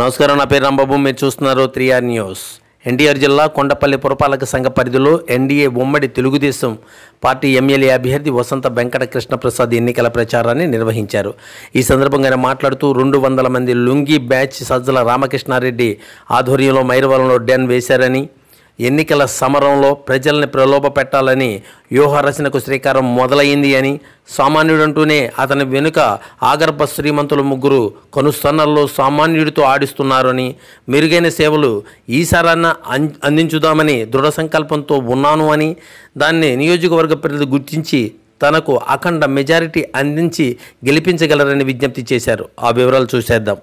నమస్కారం, నా పేరు రాంబాబు. మీరు చూస్తున్నారు 3R న్యూస్. ఎన్టీఆర్ జిల్లా కొండపల్లి పురపాలక సంఘ పరిధిలో ఎన్డీఏ ఉమ్మడి తెలుగుదేశం పార్టీ ఎమ్మెల్యే అభ్యర్థి వసంత వెంకట కృష్ణప్రసాద్ ఎన్నికల ప్రచారాన్ని నిర్వహించారు. ఈ సందర్భంగా ఆయన మాట్లాడుతూ 200 మంది లుంగి బ్యాచ్ సజ్జల రామకృష్ణారెడ్డి ఆధ్వర్యంలో మైరవరంలో డ్యాన్ వేశారని, ఎన్నికల సమరంలో ప్రజల్ని ప్రలోభ పెట్టాలని వ్యూహరచనకు శ్రీకారం మొదలైంది అని, సామాన్యుడంటూనే అతని వెనుక ఆగర్భ శ్రీమంతులు 3 కనుస్తన్నల్లో సామాన్యుడితో ఆడిస్తున్నారని, మెరుగైన సేవలు ఈసారన్న అందించుదామని దృఢ సంకల్పంతో ఉన్నాను అని, దాన్ని నియోజకవర్గ ప్రజలు గుర్తించి తనకు అఖండ మెజారిటీ అందించి గెలిపించగలరని విజ్ఞప్తి చేశారు. ఆ వివరాలు చూసేద్దాం.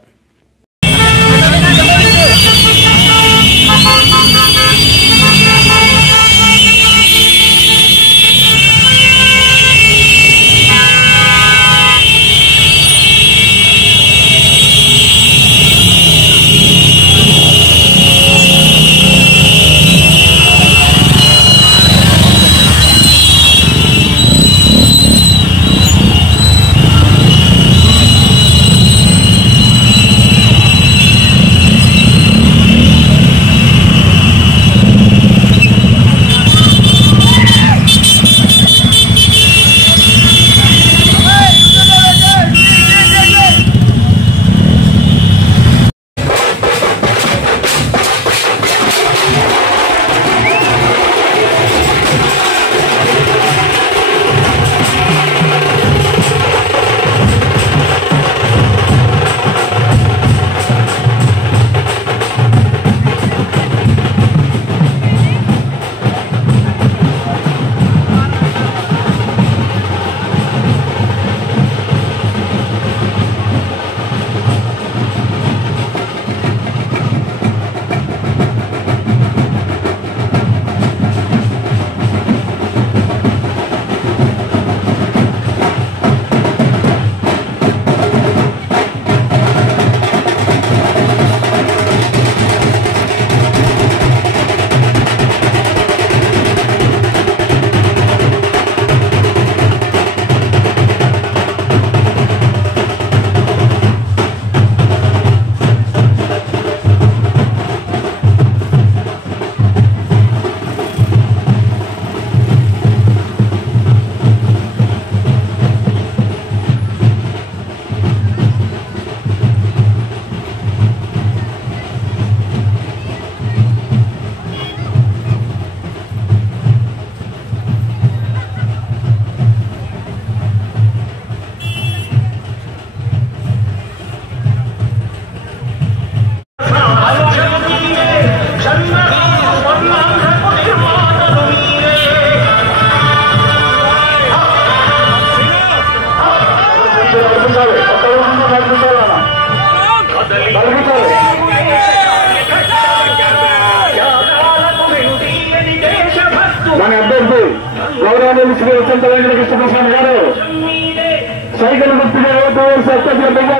మన అభ్యర్థి గౌరవనీయులు శ్రీ వసంత వెంకట కృష్ణప్రసాద్ గారు సైకిల్ గుర్తుగా ఓటు అత్యధిక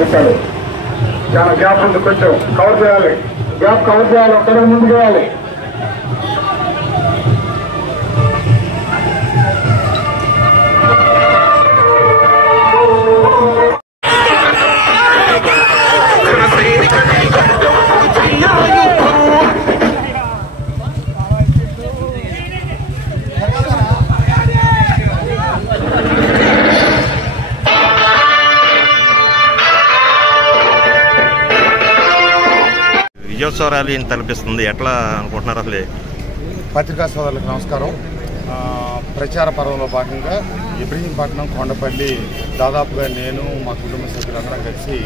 చెప్పాలి. చాలా గ్యాప్ ఉంది, కొంచెం కవర్ చేయాలి. గ్యాప్ కవర్ చేయాలి, ఒక్కడే ముందుకు వేయాలి. విజయోత్సవ ర్యాలీని తలపిస్తుంది, ఎట్లా అనుకుంటున్నారు? అసలు పత్రికా సోదరులకు నమస్కారం. ప్రచార పర్వంలో భాగంగా ఇబ్రహీంపట్నం కొండపల్లి దాదాపుగా నేను మా కుటుంబ సభ్యులందరం కలిసి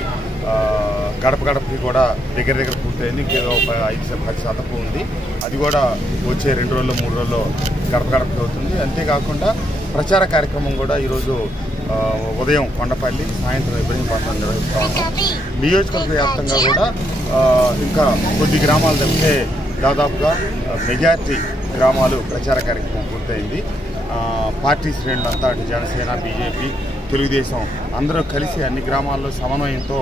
గడప గడపకి కూడా దగ్గర పూర్తయింది. ఇంకేదో 5-10% ఉంది. అది కూడా వచ్చే 2 రోజుల్లో 3 రోజుల్లో గడప గడపకి అవుతుంది. అంతేకాకుండా ప్రచార కార్యక్రమం కూడా ఈరోజు ఉదయం కొండపల్లి, సాయంత్రం ఇబ్రహీంపట్నం నిర్వహిస్తూ ఉన్నాం. నియోజకవర్గ వ్యాప్తంగా కూడా ఇంకా కొద్ది గ్రామాలు తప్పితే దాదాపుగా మెజార్టీ గ్రామాలు ప్రచార కార్యక్రమం పూర్తయింది. పార్టీ శ్రేణులంతా అటు జనసేన, బీజేపీ, తెలుగుదేశం అందరూ కలిసి అన్ని గ్రామాల్లో సమన్వయంతో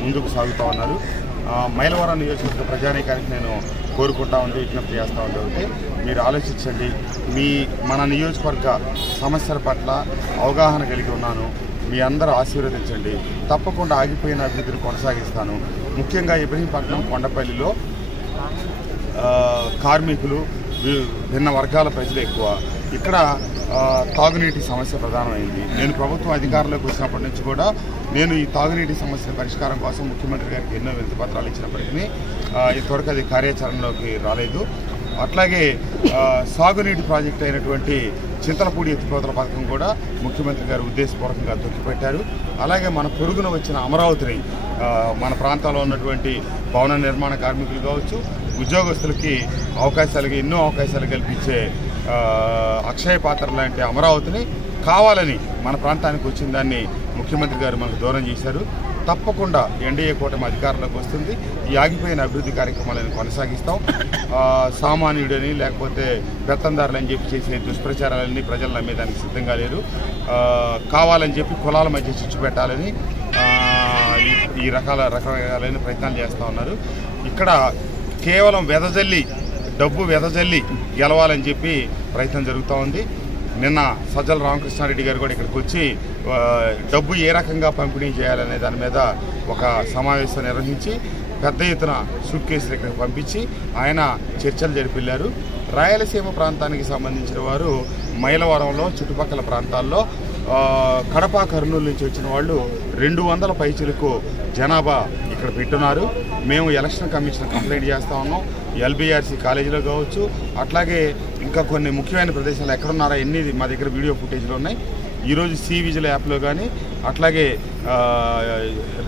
ముందుకు సాగుతూ ఉన్నారు. మైలవరం నియోజకవర్గ ప్రజానీకానికి నేను కోరుకుంటా ఉండి విజ్ఞప్తి చేస్తూ ఉంటే మీరు ఆలోచించండి. మన నియోజకవర్గ సమస్యల పట్ల అవగాహన కలిగి ఉన్నాను. మీ అందరూ ఆశీర్వదించండి. తప్పకుండా ఆగిపోయిన అభివృద్ధిని కొనసాగిస్తాను. ముఖ్యంగా ఇబ్రహీంపట్నం కొండపల్లిలో కార్మికులు, భిన్న వర్గాల ప్రజలు ఎక్కువ. ఇక్కడ తాగునీటి సమస్య ప్రధానమైంది. నేను ప్రభుత్వం అధికారంలోకి వచ్చినప్పటి నుంచి కూడా నేను ఈ తాగునీటి సమస్య పరిష్కారం కోసం ముఖ్యమంత్రి గారికి ఎన్నో వినతి పత్రాలు ఇచ్చినప్పటికీ ఇంతవరకు అది కార్యాచరణలోకి రాలేదు. అట్లాగే సాగునీటి ప్రాజెక్టు అయినటువంటి చింతలపూడి ఎత్తిపోతల పథకం కూడా ముఖ్యమంత్రి గారు ఉద్దేశపూర్వకంగా తొక్కిపెట్టారు. అలాగే మన పొరుగున వచ్చిన అమరావతిని మన ప్రాంతంలో ఉన్నటువంటి భవన నిర్మాణ కార్మికులు కావచ్చు, ఉద్యోగస్తులకి ఎన్నో అవకాశాలు కల్పించే అక్షయ పాత్ర లాంటి అమరావతిని కావాలని మన ప్రాంతానికి వచ్చిన దాన్ని ముఖ్యమంత్రి గారు మనకు దూరం చేశారు. తప్పకుండా ఎన్డీఏ కూటమి అధికారంలోకి వస్తుంది. ఈ ఆగిపోయిన అభివృద్ధి కార్యక్రమాలను కొనసాగిస్తాం. సామాన్యుడని లేకపోతే పెత్తందారులని చెప్పి చేసే దుష్ప్రచారాలన్నీ ప్రజలు నమ్మేదానికి సిద్ధంగా లేరు. కావాలని చెప్పి కులాల మధ్య చిచ్చు పెట్టాలని ఈ రకరకాలైన ప్రయత్నాలు చేస్తూ ఉన్నారు. ఇక్కడ కేవలం డబ్బు వెదజల్లి గెలవాలని చెప్పి ప్రయత్నం జరుగుతూ ఉంది. నిన్న సజ్జల రామకృష్ణారెడ్డి గారు కూడా ఇక్కడికి వచ్చి డబ్బు ఏ రకంగా పంపిణీ చేయాలనే దాని మీద ఒక సమావేశం నిర్వహించి పెద్ద ఎత్తున సూట్ కేసులు ఇక్కడికి పంపించి ఆయన చర్చలు జరిపిల్లారు. రాయలసీమ ప్రాంతానికి సంబంధించిన వారు మైలవరంలో చుట్టుపక్కల ప్రాంతాల్లో కడప, కర్నూలు నుంచి వచ్చిన వాళ్ళు 200 పైచిలకు జనాభా ఇక్కడ పెట్టున్నారు. మేము ఎలక్షన్ కమిషన్ కంప్లైంట్ చేస్తూ ఉన్నాం. ఎల్బీఆర్సీ కాలేజీలో కావచ్చు, అట్లాగే ఇంకా కొన్ని ముఖ్యమైన ప్రదేశాలు ఎక్కడున్నారా ఎన్ని మా దగ్గర వీడియో ఫుటేజ్లు ఉన్నాయి. ఈరోజు సి విజిల్ యాప్లో కానీ అట్లాగే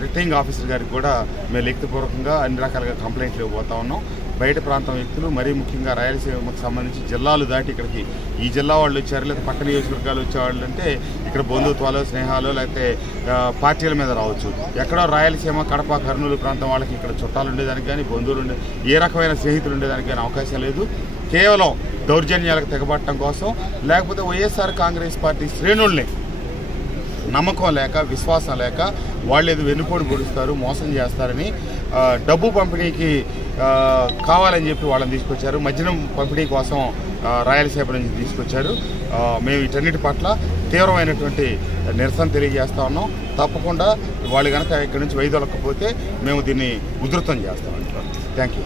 రిటర్నింగ్ ఆఫీసర్ గారికి కూడా మేము లిఖితపూర్వకంగా అన్ని రకాలుగా కంప్లైంట్లు ఇవ్వబోతా ఉన్నాం. బయట ప్రాంతం వ్యక్తులు, మరీ ముఖ్యంగా రాయలసీమకు సంబంధించి జిల్లాలు దాటి ఇక్కడికి ఈ జిల్లా వాళ్ళు వచ్చారు, లేకపోతే పక్క నియోజకవర్గాలు వచ్చేవాళ్ళు అంటే ఇక్కడ బంధుత్వాలు, స్నేహాలు, లేకపోతే పార్టీల మీద రావచ్చు. ఎక్కడో రాయలసీమ, కడప, కర్నూలు ప్రాంతం వాళ్ళకి ఇక్కడ చుట్టాలు ఉండేదానికి కానీ, బంధువులు ఏ రకమైన స్నేహితులు ఉండేదానికి కానీ అవకాశం లేదు. కేవలం దౌర్జన్యాలకు తెగబట్టడం కోసం, లేకపోతే వైఎస్ఆర్ కాంగ్రెస్ పార్టీ శ్రేణుల్ని నమ్మకం లేక, విశ్వాసం లేక వాళ్ళు ఏదో వెన్నుపోటు పొడుస్తారు, మోసం చేస్తారని డబ్బు పంపిణీకి కావాలని చెప్పి వాళ్ళని తీసుకొచ్చారు. మద్యం పంపిణీ కోసం రాయలసీమ నుంచి తీసుకొచ్చారు. మేము వీటన్నిటి పట్ల తీవ్రమైనటువంటి నిరసన తెలియజేస్తా ఉన్నాం. తప్పకుండా వాళ్ళు కనుక ఇక్కడి నుంచి వైదొలకపోతే మేము దీన్ని ఉధృతం చేస్తామంటారు. Thank you.